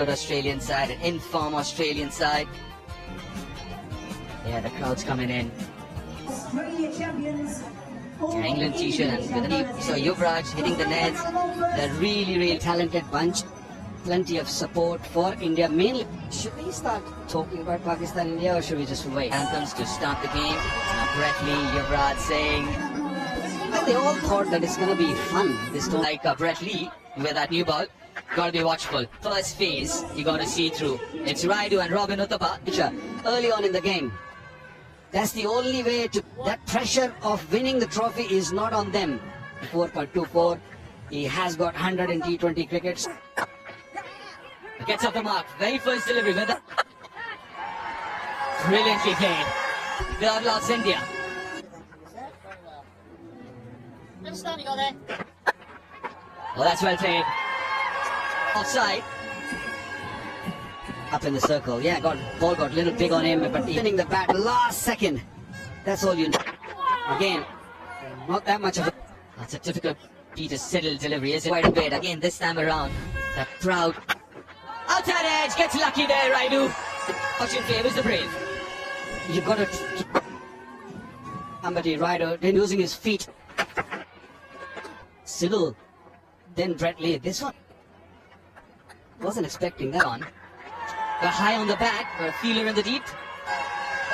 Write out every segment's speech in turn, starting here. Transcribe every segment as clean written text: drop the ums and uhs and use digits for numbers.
Good Australian side, an in-form Australian side. Yeah, the crowd's coming in. Australia champions. Yeah, England t-shirt and with the knee. So Yuvraj hitting the nets. They're really talented bunch. Plenty of support for India. Mainly, should we start talking about Pakistan India or should we just wait? Anthems to start the game. Brett Lee, Yuvraj Singh. Well, they all thought that it's going to be fun. This don't like Brett Lee with that new ball. Gotta be watchful. First phase, you gotta see through. It's Raidu and Robin Uthappa early on in the game. That's the only way to. That pressure of winning the trophy is not on them. 4.24. He has got 100 in T20 crickets. Gets off the mark. Very first delivery with it. Brilliantly played. Third loss India. Standing on there. Oh, that's well played. Offside. Up in the circle. Yeah, ball got a little big on him, but winning the bat last second. That's all you need. Again, not that much of a. That's a typical Peter Siddle delivery, is it? Quite a bit. Again, this time around. That proud. Outside edge. Gets lucky there, Raidu. Fortune favors the brave. You got to. Somebody, Raidu, then using his feet. Siddle. Then Brett Lee. This one. Wasn't expecting that on. Got high on the bat, got a feeler in the deep.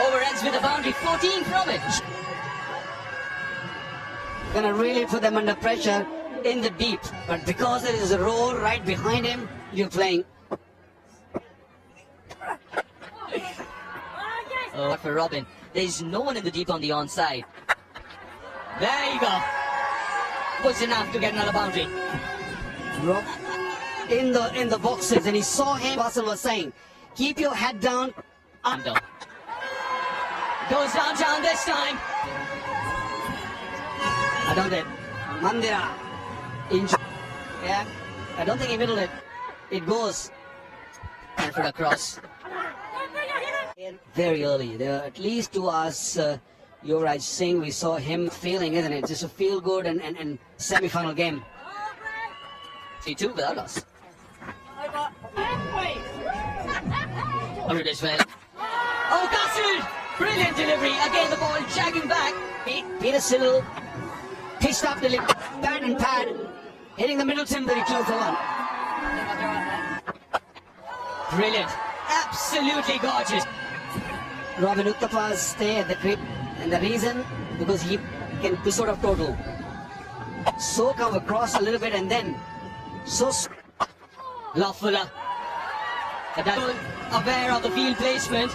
Over ends with a boundary, 14 from it. Gonna really put them under pressure in the deep. But because there is a roll right behind him, you're playing. Oh, for Robin. There's no one in the deep on the onside. There you go. Was enough to get another boundary. In the boxes, and he saw him. Russell was saying, keep your head down. Under. Goes downtown this time. I don't think. Mandira. Yeah. I don't think he middled it. It goes. And for across. Very early. There are at least 2 hours. Yuvraj Singh, we saw him feeling, isn't it? Just a feel good and semi-final game. 3-2 without us. Oh, Castle! Brilliant delivery. Again, the ball jagging back. Peter Siddle pitched up the bat and pad, hitting the Middleton very close to one. Brilliant. Absolutely gorgeous. Robin Uthappa's stay at the grip, and the reason, because he can be sort of total. So come across a little bit and then so Lawfuller. Aware of the field placement.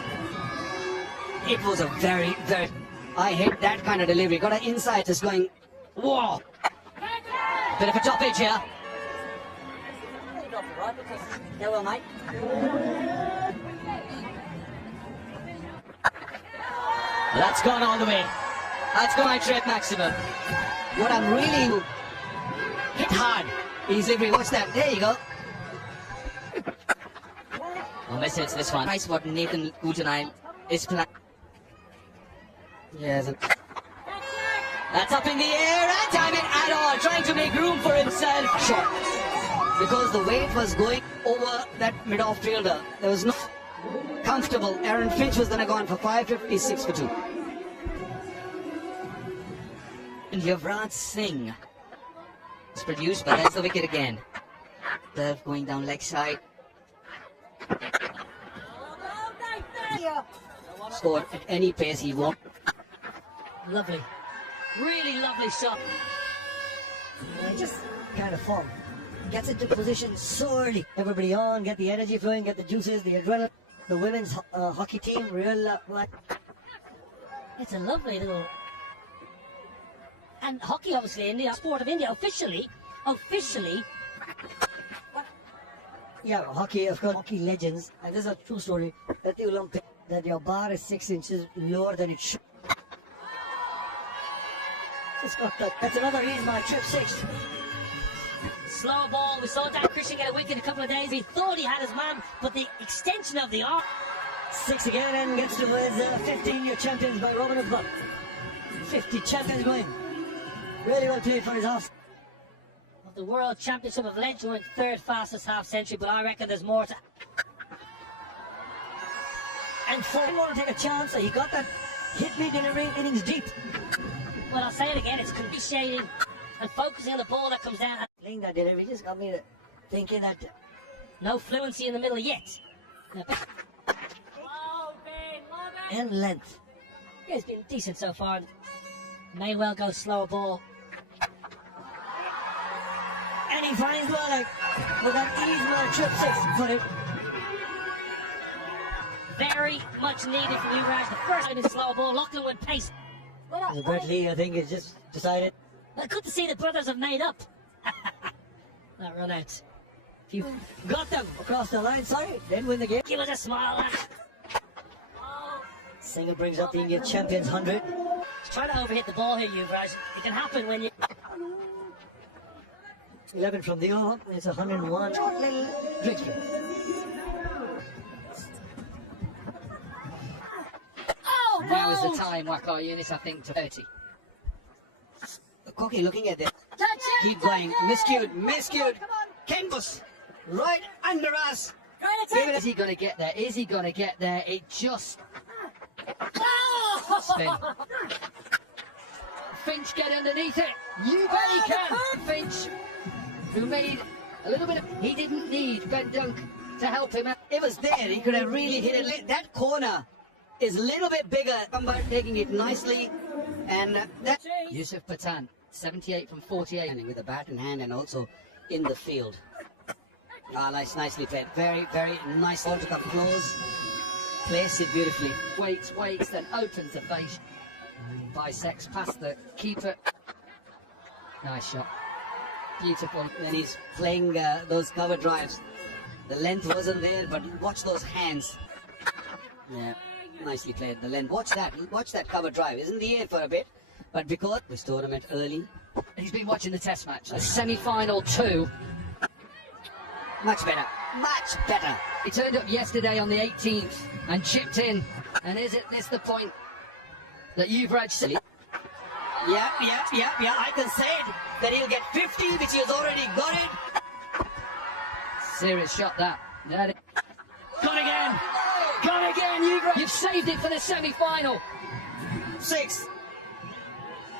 It was a very. I hate that kind of delivery. Got an inside just going, whoa. Bit of a toppage here. Hello, mate. That's gone all the way. That's gone my trip maximum. What I'm really hit hard is if we watch that. There you go. Oh, message this one. Nice what Nathan Ujanai is playing. Yes. That's up in the air and time it at all. Trying to make room for himself. Short. Because the weight was going over that mid-off fielder. There was no comfortable. Aaron Finch was going to go on for 556 for 2. And Yuvraj Singh is produced, but that's the wicket again. Serve going down leg side. Score at any pace he wants. Lovely. Really lovely shot. Just kind of form. Gets into position so early. Everybody on, get the energy flowing, get the juices, the adrenaline. The women's hockey team, real It's a lovely little. And hockey, obviously, India, sport of India, officially. Yeah, hockey, of course, hockey legends. And this is a true story. At the Olympics, that your bar is 6 inches lower than it should. Just got that. That's another reason why trip 6. Slow ball. We saw Dan Christian get a wicket a couple of days. He thought he had his man, but the extension of the arm. 6 again and gets to his 15-year champions by Robin Uthappa. 50 champions going. Really well played for his half. of the World Championship of Lent, who in third fastest half century, but I reckon there's more to. And Ford want to take a chance. He got that hit me delivery innings deep. Well, I'll say it again, it's appreciating and focusing on the ball that comes down. Playing that delivery just got me thinking that No fluency in the middle yet. in length. Yeah, it's been decent so far. May well go slower ball. And he finds Wallach with that ease trip six for it. Very much needed from Yuvraj. The first time in slower ball, Lachlan with pace. Brett Lee, I think, has just decided. Well, good to see the brothers have made up. That run out. You got them across the line. Sorry, didn't win the game. Give us a smile, lad. Single brings up the Indian champions 100. Try to overhit the ball here, Yuvraj. It can happen when you. 11 from the over. It's 101. Short little victory. Oh, Now is the bold! time, Wakar Yunis, I think, to 30. Koki looking at this. Touch it! Keep going. Miscued. Kenbus. Right under us. Is he going to get there? Is he going to get there? It just Oh! spin. Finch get underneath it. You bet he can. Finch, who made a little bit of. He didn't need Ben Dunk to help him out. It was there. He could have really hit it. That corner is a little bit bigger. But taking it nicely. And that. Yusuf Pathan, 78 from 48. With the bat in hand and also in the field. Nicely played. Very, very nice ball to come close. Place it beautifully. Waits, then opens the face. Bisects past the keeper. Nice shot. Beautiful. Then he's playing those cover drives. The length wasn't there, but watch those hands. Yeah, nicely played. The length. Watch that cover drive. Isn't the air for a bit, but because this tournament early, He's been watching the test match. The semi-final 2. much better. He turned up yesterday on the 18th and chipped in. And is this the point that Yuvraj said? Yeah. I can say it that he'll get 50, which he has already got it. Serious shot that. Gone again, Yuvraj. You've saved it for the semi-final. 6.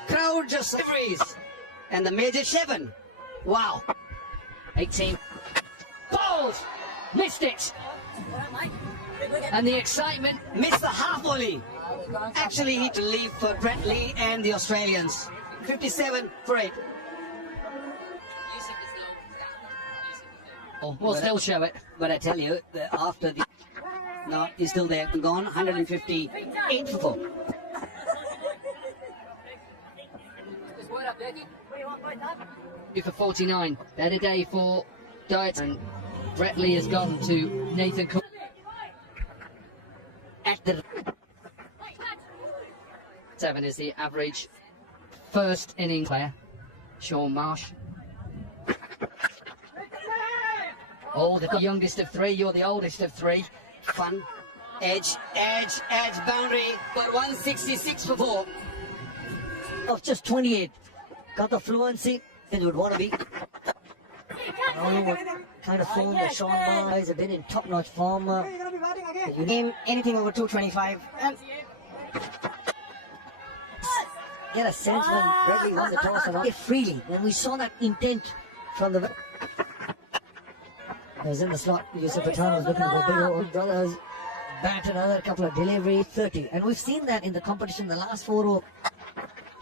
Crowd just freeze. And the major 7. Wow. 18. Balls! Missed it. And the excitement. Missed the half volley. Actually, he to leave for Brett Lee and the Australians. 57 for 8. We'll still show it. But I tell you, after the... No, he's still there. Gone. 158 for 4. For 49. Better day for Diet. And Brett Lee has gone to Nathan Cook. At the... 7 is the average first inning player. Sean Marsh. Oh, the youngest of 3. You're the oldest of 3. Fun. Edge, boundary. But 166 for 4. Of just 28. Got the fluency that you would want to be. I don't know what kind of form the Sean Marsh have been in top-notch form. You name anything over 225 and get a sense when Bradley won the toss and it freely. When we saw that intent from the... It was in the slot. Yusuf Pathan was looking for big old brothers. Bat another couple of deliveries. 30. And we've seen that in the competition. The last 4 row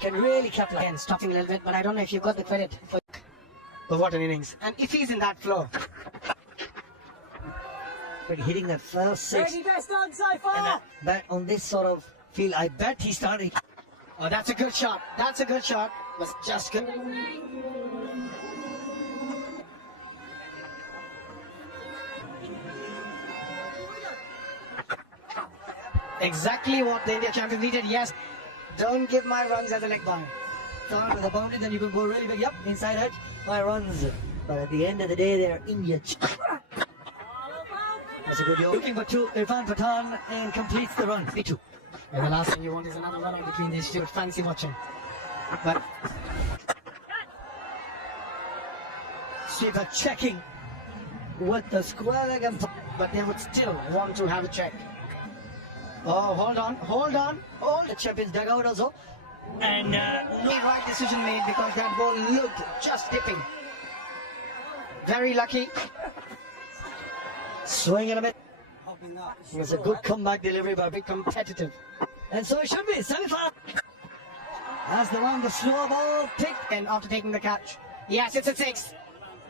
can really capitalize. And stopping a little bit, but I don't know if you got the credit for... But what an innings. And if he's in that flow. But hitting that first 6. best on so far. And that bat on this sort of field, I bet he started... Oh, that's a good shot. Was just good. Exactly what the India champions needed. Yes. Don't give my runs as a leg ball. Start with a boundary, then you can go really big. Yep, inside edge. My runs. But at the end of the day, they're India. That's a good deal. Looking for 2. Irfan Pathan and completes the run. 3-2. And the last thing you want is another run between these two. Fancy watching. But sweeper checking with the square leg, But they would still want to have a check. Oh, hold on. the champions dugout also. And no right decision made because that ball looked just dipping. Very lucky. Swing in a bit. It's a good comeback delivery by Be competitive. And so it should be semi-final. That's the one, the slow ball pick. And after taking the catch, yes, it's a 6.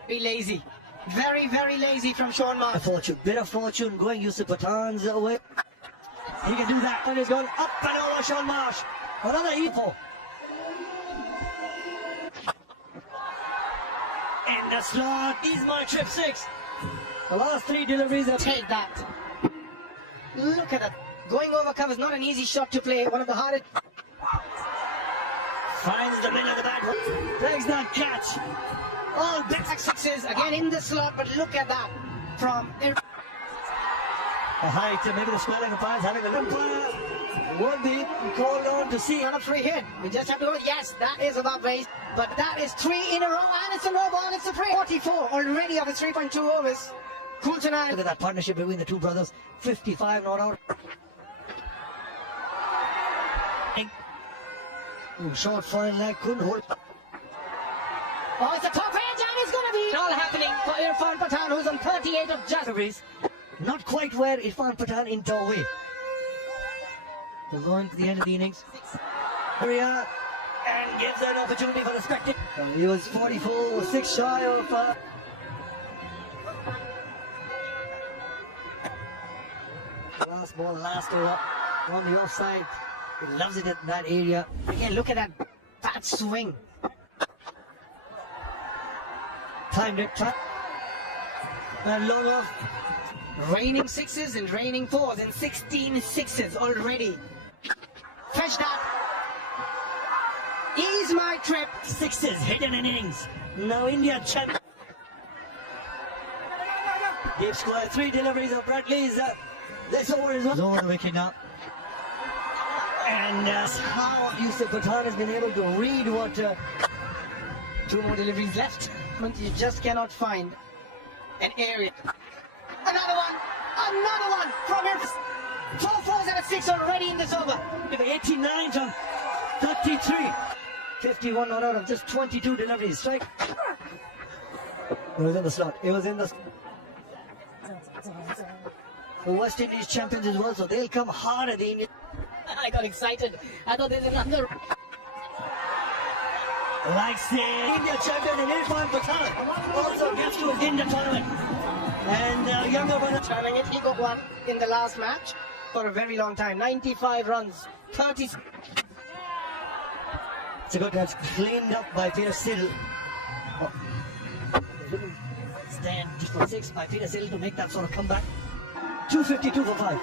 Be lazy. Very, very lazy from Sean A Marsh. fortune, bit of fortune going Yusuf Pathan's way. He can do that. And he's gone up and over Sean Marsh. Another E4. In the slot is my trip 6. The last 3 deliveries are Take that. Look at that. Going over cover is not an easy shot to play. One of the hardest. finds the middle of the back. Takes that catch. All big Back 6s again in the slot, but look at that. From a height to maybe the square leg umpires having a look. Would be called on to see. on a free hit. We just have to go. Yes, that is above base. But that is 3 in a row, and it's a no ball. It's a free. 44 already of the 3.2 overs. Cool tonight. Look at that partnership between the two brothers. 55 not out. Ooh, short fine leg, couldn't hold. Oh, it's a top edge, and it's going to be all happening for Irfan Pathan, who's on 38 of just. Not quite where Irfan Pathan in Doorway. We're going to the end of the innings. Here we are. And gives an opportunity for the spectator. He was 44, 6 shy of... Last ball, last over. On the offside. He loves it in that area. Again, look at that bad swing. Timed it. And long off. Raining 6s and raining 4s and 16 6s already. Fetch that. Ease my trip. 6s hidden in innings. Now India champ. They've scored 3 deliveries of Bradley's. This over is over the wicket now. And how Yusuf Pathan has been able to read what... 2 more deliveries left. But you just cannot find an area. Another one from him. 4 4s and a 6 already in this over. 89 from 33. 51 not out of just 22 deliveries. Strike. It was in the slot. It was in the... The West Indies champions as well, so they'll come hard at the Indian. I got excited. I thought there's another. Likes the India champion and Irfan Pathan also gets to in the tournament. And younger brother Turning it, he got one in the last match for a very long time. 95 runs, 30. It's a good catch, cleaned up by Peter Siddle. Stand for 6 by Peter Siddle to make that sort of comeback. 252 for 5.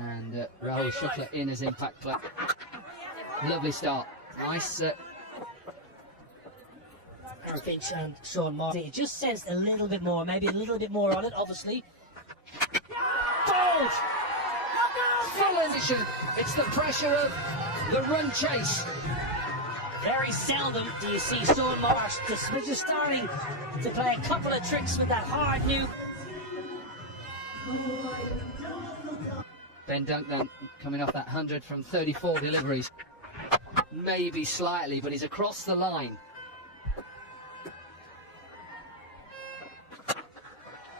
And Rahul Shukla in as impact player. Lovely start. Nice. Finch and Sean Martin. He just sensed a little bit more, maybe a little bit more on it, obviously. Bold! Full position. It's the pressure of the run chase. Very seldom do you see Sean Marsh just starting to play a couple of tricks with that hard new. Ben Dunkman coming off that 100 from 34 deliveries. Maybe slightly, but he's across the line.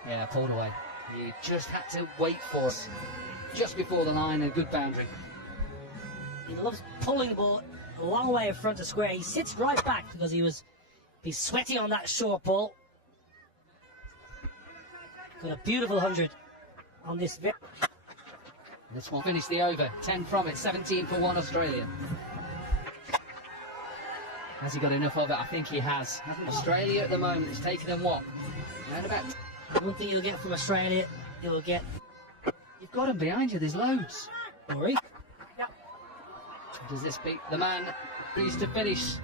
Yeah, pulled away. He just had to wait for us. Just before the line, a good boundary. He loves pulling the ball a long way in front of square. He sits right back because he's sweaty on that short ball. Got a beautiful 100 on this. This one finished the over. 10 from it, 17 for 1 Australia. Has he got enough of it? I think he has. Australia at the moment is taking them what? Around about... One thing you'll get from Australia, you'll get... You've got them behind you, there's loads. Rory. Does this beat the man who's to finish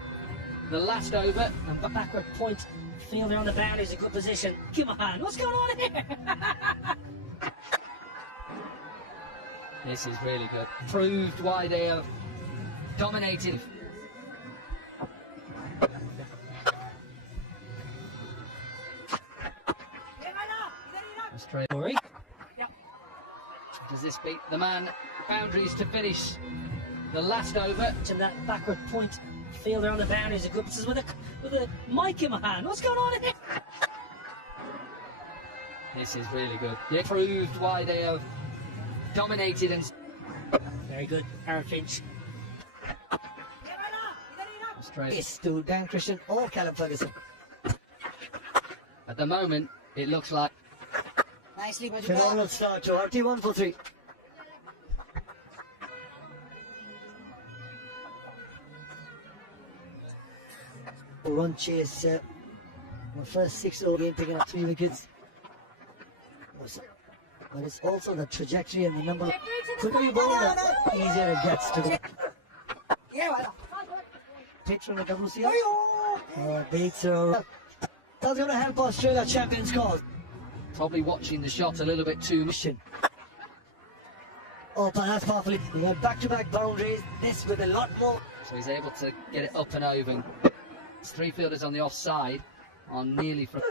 the last over? And backward point fielder on the boundary is a good position. Come on, what's going on here? This is really good. Proved why they have dominated. Australia. Does this beat the man? Boundaries to finish the last over. And that backward point fielder on the boundaries. A good this is with a mic in my hand. What's going on here? This is really good. They proved why they have dominated and Very good, Aaron Finch. Australia. It's to Dan Christian or Callum Ferguson. At the moment, it looks like Nicely, but Phenomenal start to RT1 for 3. Run chase. The first 6 over game, picking up 3 wickets. But it's also the trajectory and the number of quicker you bowl, the easier it gets to the pitch from the WCR. Bates are. That's going to help Australia champions cause. probably watching the shot a little bit too much. Oh, that's powerfully. We had back-to-back boundaries. This with a lot more. So he's able to get it up and over. And it's 3 fielders on the offside on nearly from.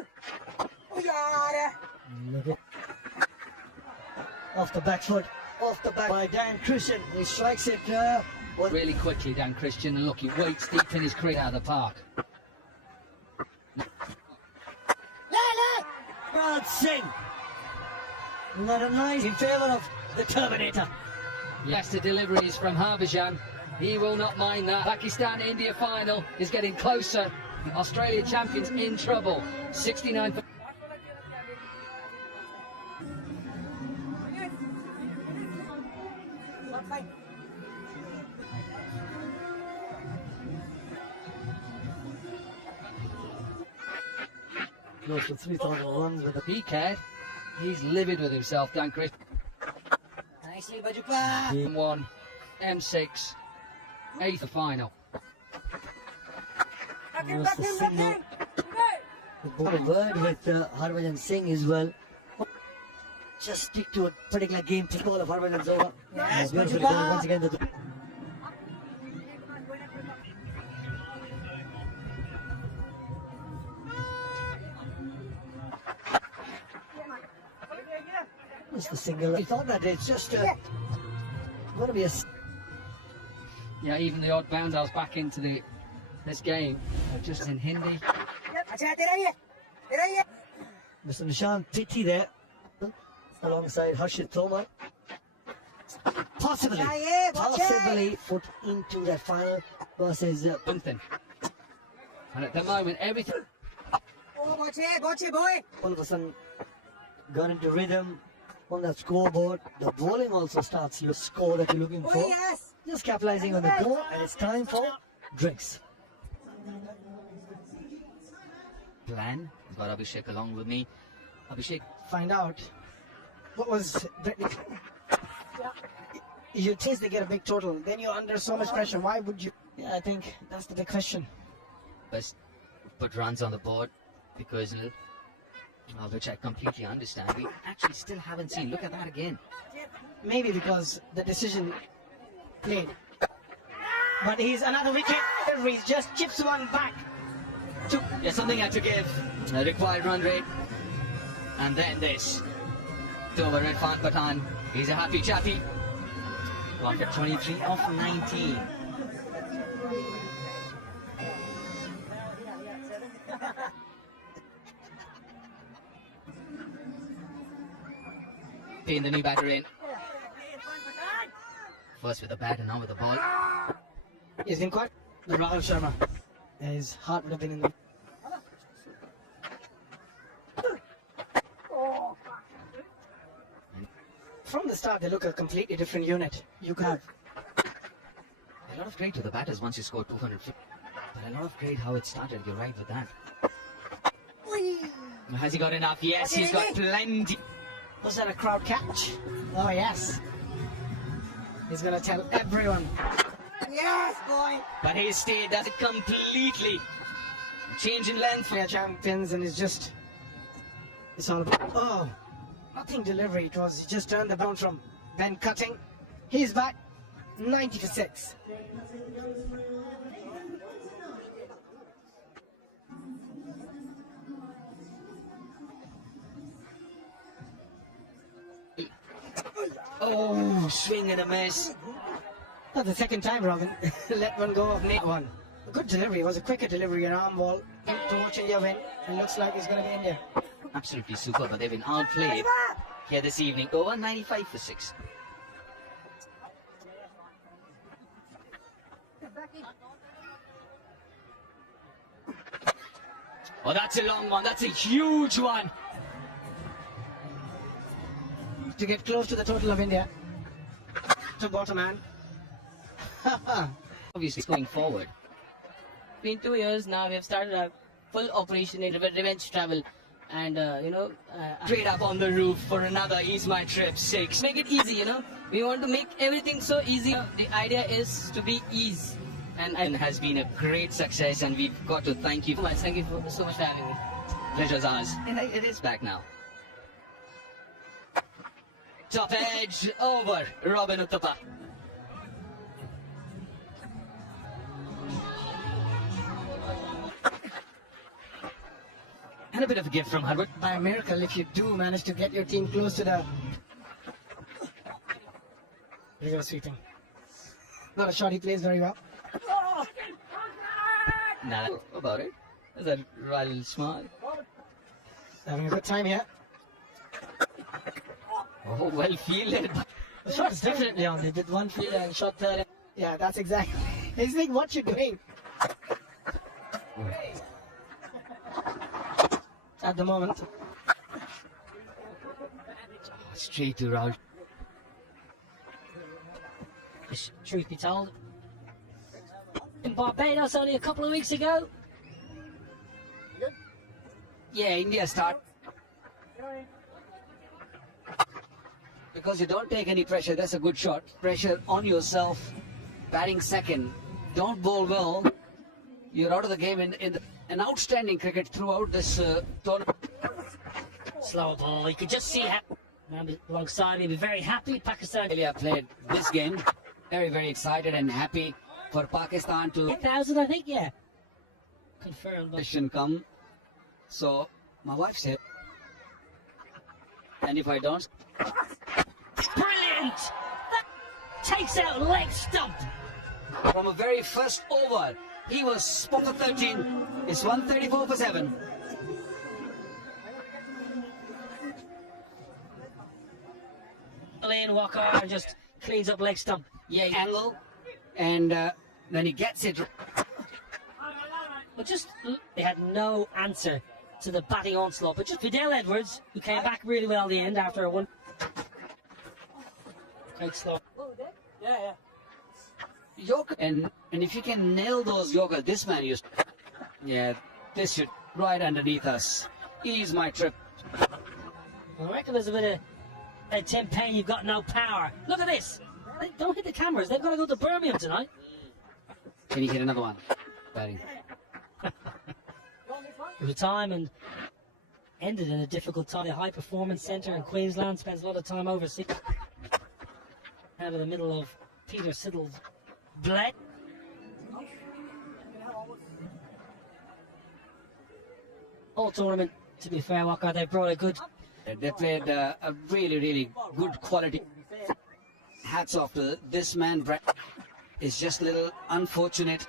Off the back foot, off the back by Dan Christian. He strikes it Really quickly, Dan Christian, and look, he waits deep in his crease out of the park. Raj Singh. Not a nice in favour of the Terminator. Yes, the deliveries from Harbhajan. He will not mind that. Pakistan-India final is getting closer. Australia champions in trouble. 69. Close to 3,000 runs with the PK. He's livid with himself, Dan Christian. Nicely, Bajupa. Game 1, M6, 8th final. was the single. The ball word with Harbhajan Singh as well. Just stick to a particular game. Take all of Harbhajan's over. Yes, Beautifully Bajupa. done once again. It's the single. I thought that it's just going to be a. Yeah, even the odd bounce, I was back into this game, just in Hindi. Mr. Nishant Pitti there, alongside Harshit Thomar. Possibly put into that final versus Something. And at the moment, everything. all of a sudden got into rhythm on that scoreboard. The bowling also starts to score that you're looking for. Just capitalizing on the goal, and it's time for drinks. Plan. I've got Abhishek along with me. Abhishek, Find out what was. You think they get a big total, then you're under so much pressure. Why would you? Yeah, I think that's the big question. best put runs on the board because, which I completely understand. We actually still haven't seen. Look at that again. Maybe because the decision played. But he's another wicket. He just chips one back. Yeah, something had to give. A required run rate. And then this. To over Irfan Pathan. He's a happy chappy. 123 off 19. Paying the new batter in. First with the bat and now with the ball. He's been quite. Rahul Sharma. His heart would have been in the. From the start, they look a completely different unit. You have A lot of credit to the batters once you score 250. But a lot of credit how it started. You're right with that. Has he got enough? Yes, he's got plenty. Was that a crowd catch? Oh yes. He's gonna tell everyone. Yes, boy. But he stayed. Does it completely change in length? We are champions, and it's all about. Oh, nothing delivery. It was he just turned the bound from Ben cutting. He's back 90 for 6. Oh, swing and a miss. Not the second time, Robin. Let one go of Nate one. A good delivery. It was a quicker delivery, an arm ball to watch India win. It looks like it's going to be India. Absolutely super, but they've been outplayed here this evening. Over 95 for 6. Oh, that's a long one. That's a huge one. To get close to the total of India. To bottom man. Obviously, it's going forward. Been 2 years now. We have started a full operation in revenge travel, and Straight up on the roof for another Ease My Trip 6. make it easy. We want to make everything so easy. The idea is to be ease, And has been a great success, and we've got to thank you. Thank you so much for having me. Pleasure's ours. And it is back now. Top edge over Robin Uthappa. And a bit of a gift from Harvard. By a miracle, if you do manage to get your team close to the reverse sweeping. Not a shot, he plays very well. Nah, about it. Is that rather smart? Having a good time here. Oh, well fielded. The shot is definitely on. They did one fielder and shot third. Yeah, that's exactly. He's like, what you doing? At the moment. Straight to Raul. Truth be told, in Barbados only a couple of weeks ago. Yeah, India start. Because you don't take any pressure, that's a good shot. Pressure on yourself, batting second. Don't bowl well. You're out of the game in an outstanding cricket throughout this tournament. Slow ball. You could just see how. Alongside, he'd be very happy. Pakistan. India played this game. Very, very excited and happy for Pakistan to 8,000, I think. Yeah. Confirmed. But mission come. So my wife said, and if I don't, brilliant! That takes out leg stump. from a very first over, he was spot for 13. It's 134 for 7. Lane Walker just cleans up leg stump. Yeah, angle, and when he gets it, But just they had no answer to the batting onslaught. But just Fidel Edwards, who came back really well at the end after a one. Quite slow. Yorker, and if you can nail those Yorker, this man used. Yeah, this should right underneath us. Ease My Trip. I reckon there's a bit of Tim Payne, you've got no power. Look at this. Don't hit the cameras. They've got to go to Birmingham tonight. Can he hit another one? Batting. It was a time and ended in a difficult time. The High Performance Centre in Queensland spends a lot of time overseas. Out of the middle of Peter Siddle's bled. All tournament, to be fair, Walker, they brought a good. They played a really, really good quality. Hats off to this man, Brett. It's just a little unfortunate.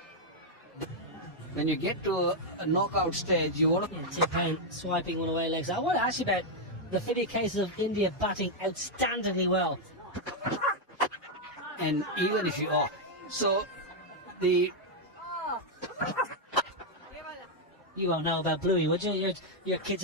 When you get to a knockout stage, you want to. Yeah, Tim Payne swiping one away legs. I want to ask you about the 50 cases of India batting outstandingly well. And even if you are. So, the. You won't know about Bluey, would you? Your kids are